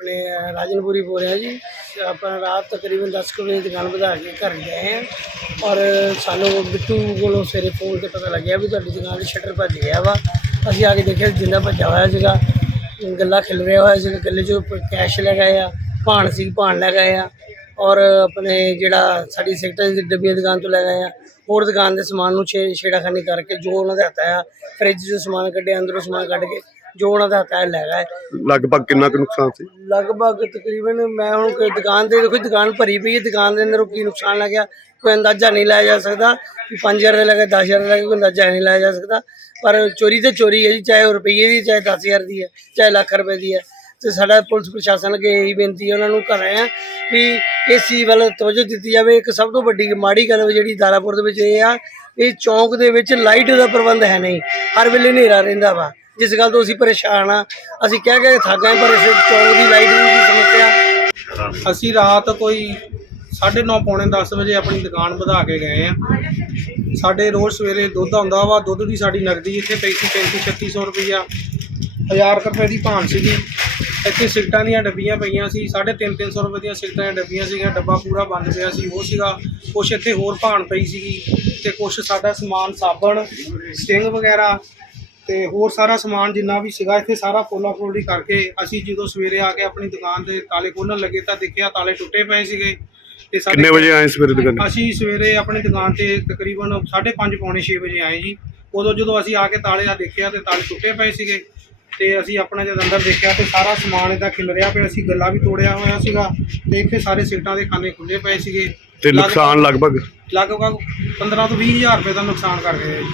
ਆਪਣੇ ਰਾਜਨਪੁਰੀ ਬੋਲ ਰਿਹਾ ਜੀ। ਆਪਾਂ ਰਾਤ ਤਕਰੀਬਨ 10 ਕੁ ਵਜੇ ਦੁਕਾਨ ਵਧਾ ਕੇ ਘਰ ਗਏ ਹਾਂ ਔਰ ਸਾਨੂੰ ਬਿੱਟੂ ਕੋਲੋਂ ਸਵੇਰੇ ਫੋਨ ਤੇ ਪਤਾ ਲੱਗਿਆ ਵੀ ਤੁਹਾਡੀ ਦੁਕਾਨ ਦੇ ਸ਼ਟਰ ਭੱਜ ਗਿਆ ਵਾ। ਅਸੀਂ ਆ ਕੇ ਦੇਖਿਆ ਜਿੰਦਾ ਭੱਜਿਆ ਹੋਇਆ ਸੀਗਾ। ਗੱਲਾ ਖਿਲ ਰਿਹਾ ਹੋਇਆ ਸੀਗਾ ਗੱਲੇ 'ਚੋਂ ਕੈਸ਼ ਲੈ ਗਏ ਆ, ਭਾਣ ਸੀ, ਭਾਣ ਲੈ ਗਏ ਆ। ਔਰ ਆਪਣੇ ਜਿਹੜਾ ਸਾਡੀ ਸੈਕਟਰ ਦੀ ਡੱਬੀਆਂ ਦੁਕਾਨ ਤੋਂ ਲੈ ਗਏ ਆ ਹੋਰ ਦੁਕਾਨ ਦੇ ਸਮਾਨ ਨੂੰ ਛੇ ਛੇੜਾਖਾਨੀ ਕਰਕੇ ਜੋ ਉਹਨਾਂ ਦੇ ਹੱਥ ਆਇਆ ਫ੍ਰਿਜ 'ਚੋਂ ਸਮਾਨ ਕੱਢਿਆ ਅੰਦਰੋਂ ਸਮਾਨ ਕੱਢ ਕੇ ਜੋ ਉਹਨਾਂ ਦਾ ਹੱਥ ਆਇਆ ਲੈ ਗਏ। ਲਗਭਗ ਕਿੰਨਾ ਕੁ ਨੁਕਸਾਨ ਸੀ? ਲਗਭਗ ਤਕਰੀਬਨ ਮੈਂ ਹੁਣ ਕੋਈ ਦੁਕਾਨ ਤੇ ਦੇਖੋ ਦੁਕਾਨ ਭਰੀ ਪਈ ਹੈ ਦੁਕਾਨ ਦੇ ਅੰਦਰ ਕੀ ਨੁਕਸਾਨ ਲੱਗਿਆ ਕੋਈ ਅੰਦਾਜ਼ਾ ਨਹੀਂ ਲਾਇਆ ਜਾ ਸਕਦਾ ਕਿ 5000 ਦੇ ਲੱਗੇ 10000 ਦੇ ਲੱਗੇ ਕੋਈ ਅੰਦਾਜ਼ਾ ਨਹੀਂ ਲਾਇਆ ਜਾ ਸਕਦਾ। ਪਰ ਚੋਰੀ ਤੇ ਚੋਰੀ ਹੈ ਜੀ ਚਾਹੇ ਰੁਪਈਏ ਦੀ ਚਾਹੇ 10000 ਦੀ ਹੈ ਚਾਹੇ ਲੱਖ ਰੁਪਏ ਦੀ ਹੈ। ਤੇ ਸਾਡਾ ਪੁਲਿਸ ਪ੍ਰਸ਼ਾਸਨ ਅੱਗੇ ਇਹੀ ਬੇਨਤੀ ਹੈ, ਉਹਨਾਂ ਨੂੰ ਕਰ ਰਹੇ ਆ ਵੀ ਇਸ ਚੀਜ਼ ਵੱਲ ਤਵੱਜੋ ਦਿੱਤੀ ਜਾਵੇ। ਇੱਕ ਸਭ ਤੋਂ ਵੱਡੀ ਮਾੜੀ ਗੱਲ ਜਿਹੜੀ ਦਾਰਾਪੁਰ ਦੇ ਵਿੱਚ ਇਹ ਆ, ਇਹ ਚੌਂਕ ਦੇ ਵਿੱਚ ਲਾਈਟ ਦਾ ਪ੍ਰਬੰਧ ਹੈ ਨਹੀਂ। ਹਰ ਵੇਲੇ ਹਨੇਰਾ ਰਹਿੰਦਾ ਵਾ। ਜਿਸ ਗੱਲ ਤੋਂ ਅਸੀਂ ਪਰੇਸ਼ਾਨ ਆ, ਅਸੀਂ ਕਹਿ ਕੇ ਥੱਕ ਗਏ ਪਰ ਇਸ ਚੌਂਕ ਦੀ ਲਾਈਟ ਦੀ ਸਮੱਸਿਆ ਅਸੀਂ ਰਾਤ ਕੋਈ 9:30 ਪੌਣੇ 10 ਵਜੇ ਆਪਣੀ ਦੁਕਾਨ ਵਧਾ ਕੇ ਗਏ ਆ। ਸਾਡੇ ਰੋਜ਼ ਸਵੇਰੇ ਦੁੱਧ ਆਉਂਦਾ ਵਾ, ਦੁੱਧ ਦੀ ਸਾਡੀ ਨਗਦੀ ਇੱਥੇ ਪਈ ਸੀ 35 3600 ਰੁਪਈਆ। 1000 ਰੁਪਏ ਦੀ ਭਾਣ ਸੀਗੀ। ਇੱਥੇ ਸਿਗਟਾਂ ਦੀਆਂ ਡੱਬੀਆਂ ਪਈਆਂ ਸੀ 3.5 300 ਰੁਪਏ ਦੀਆਂ ਸਿਗਟਾਂ ਦੀਆਂ ਡੱਬੀਆਂ ਸੀਗੀਆਂ ਡੱਬਾ ਪੂਰਾ ਬੰਦ ਪਿਆ ਸੀ ਉਹ ਸੀਗਾ ਕੁਛ ਇੱਥੇ ਹੋਰ ਭਾਣ ਪਈ ਸੀਗੀ ਤੇ ਕੁਛ ਸਾਡਾ ਸਮਾਨ ਸਾਬਣ ਸਟਿੰਗ ਵਗੈਰਾ ਤੇ ਹੋਰ ਸਾਰਾ ਸਮਾਨ ਜਿੰਨਾ ਵੀ ਸੀਗਾ ਇੱਥੇ ਸਾਰਾ ਫੋਲਾ ਫੋਲੀ ਕਰਕੇ ਅਸੀਂ ਜਦੋਂ ਸਵੇਰੇ ਆ ਕੇ ਆਪਣੀ ਦੁਕਾਨ ਦੇ ਤਾਲੇ ਖੋਲ੍ਹਣ ਲੱਗੇ ਤਾਂ ਦੇਖਿਆ ਤਾਲੇ ਟੁੱਟੇ ਪਏ ਸੀਗੇ ਤੇ ਸਾਡੇ ਕਿੰਨੇ ਵਜੇ ਆਏ ਸਵੇਰੇ ਦੁਕਾਨ? ਅਸੀਂ ਸਵੇਰੇ ਆਪਣੀ ਦੁਕਾਨ ਤੇ ਤਕਰੀਬਨ 5:30 ਪੌਣੇ 6 ਵਜੇ ਆਏ ਜੀ ਉਦੋਂ ਜਦੋਂ ਅਸੀਂ ਆ ਕੇ ਤਾਲੇ ਆ ਦੇਖਿਆ ਤੇ ਤਾਲੇ ਟੁੱਟੇ ਪਏ ਸੀਗੇ ਤੇ ਅਸੀਂ ਆਪਣਾ ਜਦ ਅੰਦਰ ਦੇਖਿਆ ਤੇ ਸਾਰਾ ਸਮਾਨ ਇਹਦਾ ਖਿਲਰਿਆ ਪਿਆ ਸੀ ਗੱਲਾ ਵੀ ਤੋੜਿਆ ਹੋਇਆ ਸੀਗਾ ਤੇ ਇੱਥੇ ਸਾਰੇ ਸੀਟਾਂ ਦੇ ਖਾਨੇ ਖੁੱਲੇ ਪਏ ਸੀਗੇ। ਤੇ ਨੁਕਸਾਨ ਲਗਭਗ? ਲਗਭਗ 15 ਤੋਂ 20 ਹਜ਼ਾਰ ਰੁਪਏ ਦਾ ਨੁਕਸਾਨ ਕਰ ਗਏ ਜੀ।